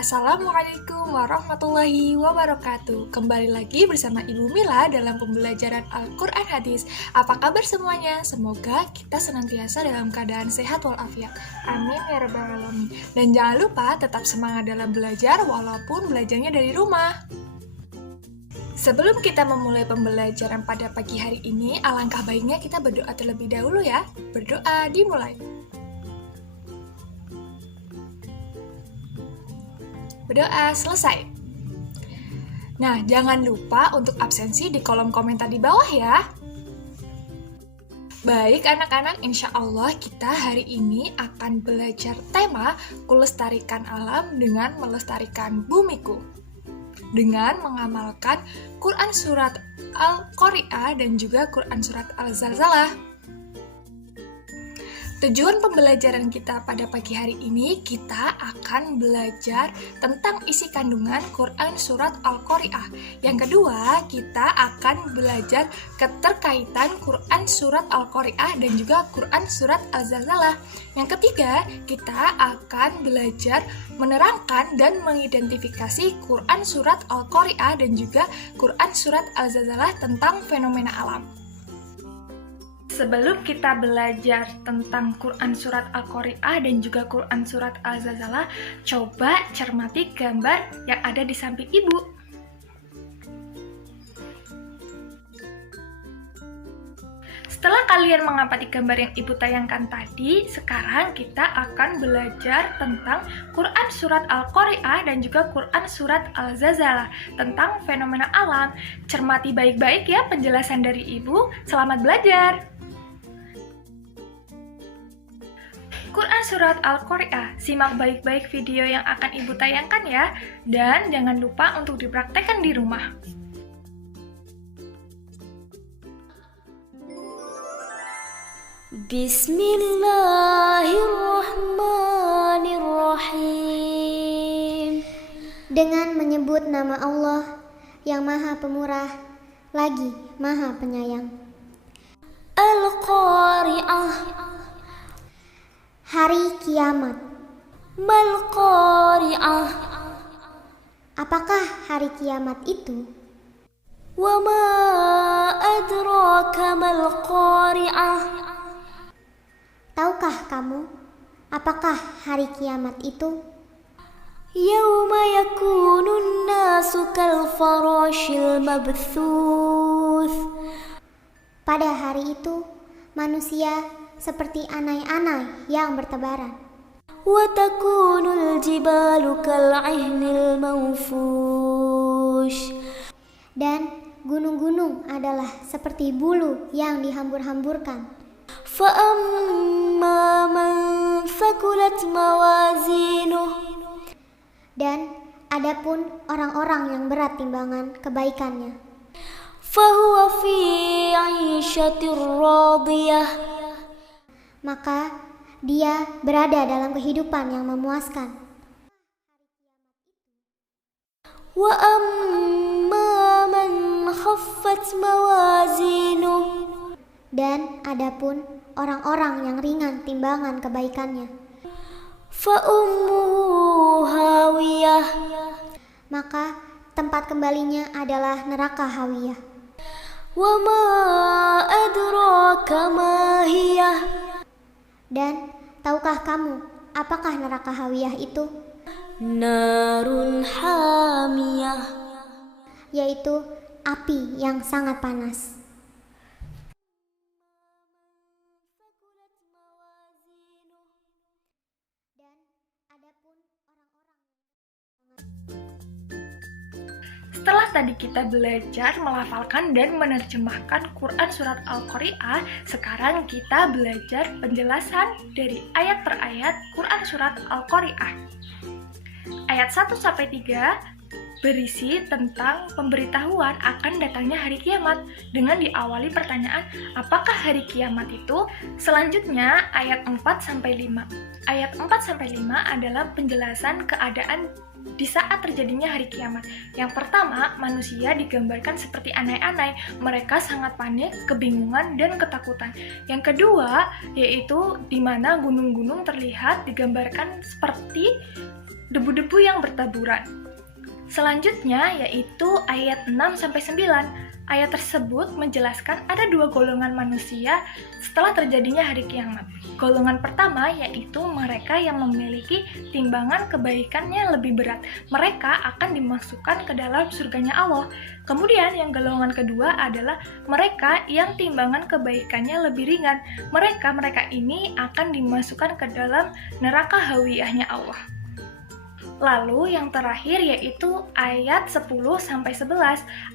Assalamualaikum warahmatullahi wabarakatuh. Kembali lagi bersama Ibu Mila dalam pembelajaran Al-Quran Hadis. Apa kabar semuanya? Semoga kita senantiasa dalam keadaan sehat walafiat. Amin ya rabbal alamin. Dan jangan lupa tetap semangat dalam belajar walaupun belajarnya dari rumah. Sebelum kita memulai pembelajaran pada pagi hari ini, alangkah baiknya kita berdoa terlebih dahulu ya. Berdoa dimulai. Berdoa selesai. Nah, jangan lupa untuk absensi di kolom komentar di bawah ya. Baik anak-anak, insya Allah kita hari ini akan belajar tema Kulestarikan Alam dengan Melestarikan Bumiku, dengan mengamalkan Quran Surat Al-Qari'ah dan juga Quran Surat Al-Zalzalah. Tujuan pembelajaran kita pada pagi hari ini, kita akan belajar tentang isi kandungan Quran Surat Al-Qari'ah. Yang kedua, kita akan belajar keterkaitan Quran Surat Al-Qari'ah dan juga Quran Surat Al-Zalzalah. Yang ketiga, kita akan belajar menerangkan dan mengidentifikasi Quran Surat Al-Qari'ah dan juga Quran Surat Al-Zalzalah tentang fenomena alam. Sebelum kita belajar tentang Quran Surat Al-Qari'ah dan juga Quran Surat Al-Zalzalah, coba cermati gambar yang ada di samping Ibu. Setelah kalian mengamati gambar yang Ibu tayangkan tadi, sekarang kita akan belajar tentang Quran Surat Al-Qari'ah dan juga Quran Surat Al-Zalzalah tentang fenomena alam. Cermati baik-baik ya penjelasan dari Ibu. Selamat belajar! Quran Surat Al-Qari'ah, simak baik-baik video yang akan Ibu tayangkan ya, dan jangan lupa untuk dipraktekkan di rumah. Bismillahirrahmanirrahim. Dengan menyebut nama Allah yang Maha Pemurah lagi Maha Penyayang. Al-Qari'ah, hari kiamat. Mal-Qari'ah, apakah hari kiamat itu? Wa ma adraka mal-Qari'ah, tahukah kamu apakah hari kiamat itu? Yauma yakunun nasu kal farashil mabthuth, pada hari itu manusia seperti anai-anai yang bertebaran. Wa takunul jibalu kal'ihnil manfush, dan gunung-gunung adalah seperti bulu yang dihambur-hamburkan. Fa amma man thaqulat mawazinuh, dan adapun orang-orang yang berat timbangan kebaikannya, fahuwa fi 'ishatir radiyah, maka dia berada dalam kehidupan yang memuaskan. Wa amma man khaffat mawazinuh, dan adapun orang-orang yang ringan timbangan kebaikannya, fa ummuhu hawiyah, maka tempat kembalinya adalah neraka hawiyah. Wa ma adraka ma hiyah, dan tahukah kamu apakah neraka hawiyah itu? Narun hamiyah, yaitu api yang sangat panas. Setelah tadi kita belajar melafalkan dan menerjemahkan Quran Surat Al-Qari'ah, sekarang kita belajar penjelasan dari ayat per ayat Quran Surat Al-Qari'ah. Ayat 1-3 berisi tentang pemberitahuan akan datangnya hari kiamat dengan diawali pertanyaan, apakah hari kiamat itu? Selanjutnya ayat 4-5. Ayat 4-5 adalah penjelasan keadaan di saat terjadinya hari kiamat. Yang pertama, manusia digambarkan seperti anai-anai. Mereka sangat panik, kebingungan, dan ketakutan. Yang kedua, yaitu di mana gunung-gunung terlihat digambarkan seperti debu-debu yang bertaburan. Selanjutnya yaitu ayat 6-9. Ayat tersebut menjelaskan ada dua golongan manusia setelah terjadinya hari kiamat. Golongan pertama yaitu mereka yang memiliki timbangan kebaikannya lebih berat. Mereka akan dimasukkan ke dalam surganya Allah. Kemudian yang golongan kedua adalah mereka yang timbangan kebaikannya lebih ringan. Mereka ini akan dimasukkan ke dalam neraka hawiyahnya Allah. Lalu yang terakhir yaitu ayat 10-11.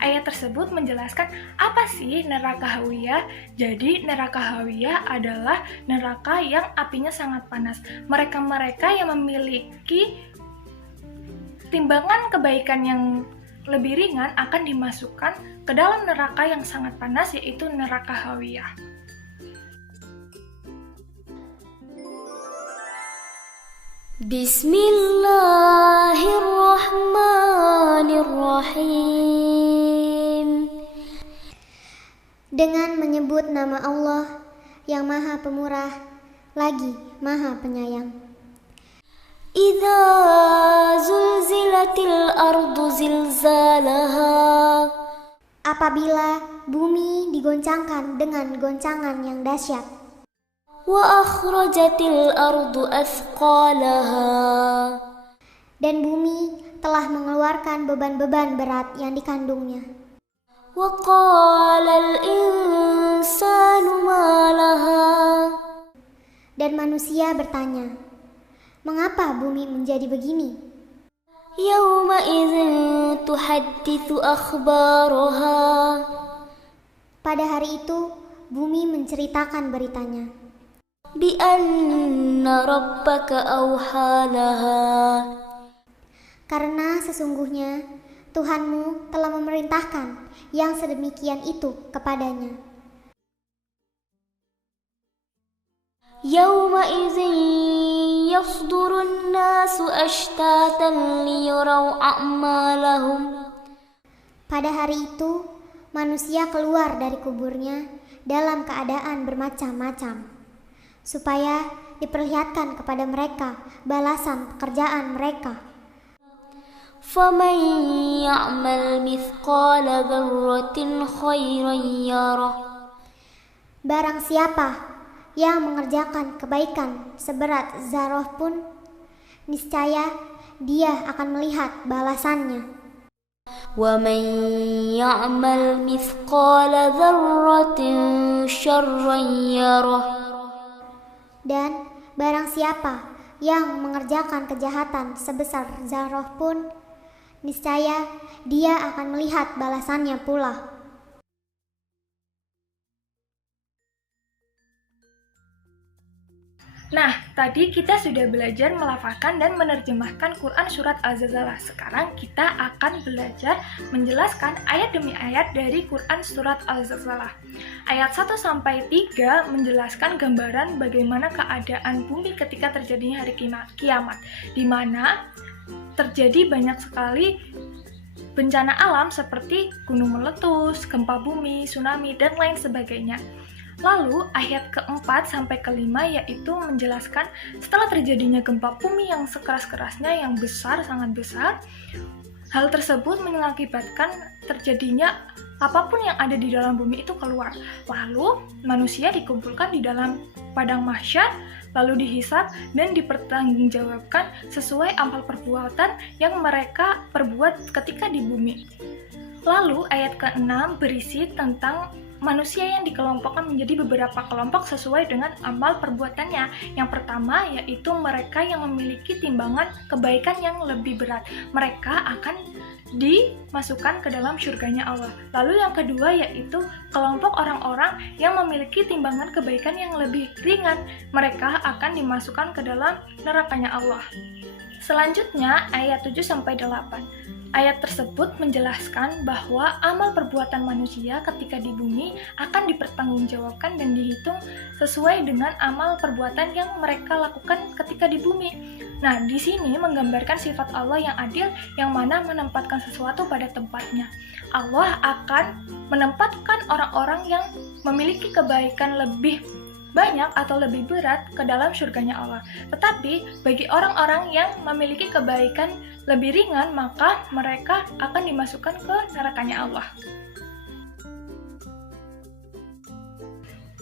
Ayat tersebut menjelaskan apa sih neraka hawiyah. Jadi neraka hawiyah adalah neraka yang apinya sangat panas. Mereka yang memiliki timbangan kebaikan yang lebih ringan akan dimasukkan ke dalam neraka yang sangat panas, yaitu neraka hawiyah. Bismillahirrahmanirrahim. Dengan menyebut nama Allah yang Maha Pemurah lagi Maha Penyayang. Idza zulzilatil ardu zilzalaha. Apabila bumi digoncangkan dengan goncangan yang dahsyat. Wa akhrajatil ardu athqalaha. Dan bumi telah mengeluarkan beban-beban berat yang dikandungnya. Wa qalal insanu ma laha. Dan manusia bertanya, mengapa bumi menjadi begini? Yauma idzin tuhadditsu akhbaraha. Pada hari itu bumi menceritakan beritanya. Bi anna rabbaka awhalaha. Karena sesungguhnya Tuhanmu telah memerintahkan yang sedemikian itu kepadanya. Yauma idzin yasdurun nasu ashtatan liyuraw a'malahum. Pada hari itu manusia keluar dari kuburnya dalam keadaan bermacam-macam, supaya diperlihatkan kepada mereka balasan pekerjaan mereka. فَمَنْ يَعْمَلْ مِثْقَالَ ذَرَّةٍ خَيْرًا يَرَهُ. Barang siapa yang mengerjakan kebaikan seberat zarah pun, niscaya dia akan melihat balasannya. وَمَنْ يَعْمَلْ مِثْقَالَ ذَرَّةٍ شَرًّا يَرَهُ. Dan barang siapa yang mengerjakan kejahatan sebesar zarah pun, niscaya dia akan melihat balasannya pula. Nah, tadi kita sudah belajar melafalkan dan menerjemahkan Quran Surat Al-Zalzalah. Sekarang kita akan belajar menjelaskan ayat demi ayat dari Quran Surat Al-Zalzalah. Ayat 1-3 menjelaskan gambaran bagaimana keadaan bumi ketika terjadinya hari kiamat, di mana terjadi banyak sekali bencana alam seperti gunung meletus, gempa bumi, tsunami, dan lain sebagainya. Lalu ayat ke-4-5 yaitu menjelaskan setelah terjadinya gempa bumi yang sekeras-kerasnya, yang besar, sangat besar, hal tersebut mengakibatkan terjadinya apapun yang ada di dalam bumi itu keluar. Lalu manusia dikumpulkan di dalam padang mahsyar, lalu dihisab dan dipertanggungjawabkan sesuai amal perbuatan yang mereka perbuat ketika di bumi. Lalu ayat ke-6 berisi tentang manusia yang dikelompokkan menjadi beberapa kelompok sesuai dengan amal perbuatannya. Yang pertama yaitu mereka yang memiliki timbangan kebaikan yang lebih berat. Mereka akan dimasukkan ke dalam surganya Allah. Lalu yang kedua yaitu kelompok orang-orang yang memiliki timbangan kebaikan yang lebih ringan. Mereka akan dimasukkan ke dalam nerakanya Allah. Selanjutnya ayat 7-8. Ayat tersebut menjelaskan bahwa amal perbuatan manusia ketika di bumi akan dipertanggungjawabkan dan dihitung sesuai dengan amal perbuatan yang mereka lakukan ketika di bumi. Nah, di sini menggambarkan sifat Allah yang adil, yang mana menempatkan sesuatu pada tempatnya. Allah akan menempatkan orang-orang yang memiliki kebaikan lebih banyak atau lebih berat ke dalam surganya Allah. Tetapi bagi orang-orang yang memiliki kebaikan lebih ringan, maka mereka akan dimasukkan ke nerakanya Allah.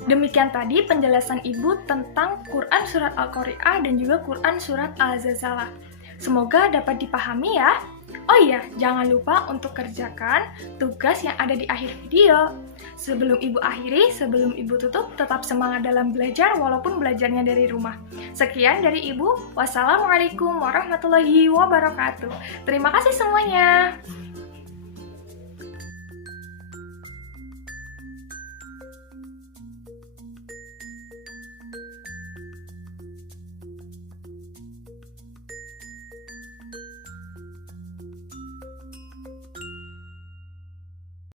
Demikian tadi penjelasan Ibu tentang Quran Surat Al-Qari'ah dan juga Quran Surat Al-Zalzalah. Semoga dapat dipahami ya. Oh iya, jangan lupa untuk kerjakan tugas yang ada di akhir video. Sebelum Ibu akhiri, sebelum Ibu tutup, tetap semangat dalam belajar walaupun belajarnya dari rumah. Sekian dari Ibu. Wassalamualaikum warahmatullahi wabarakatuh. Terima kasih semuanya.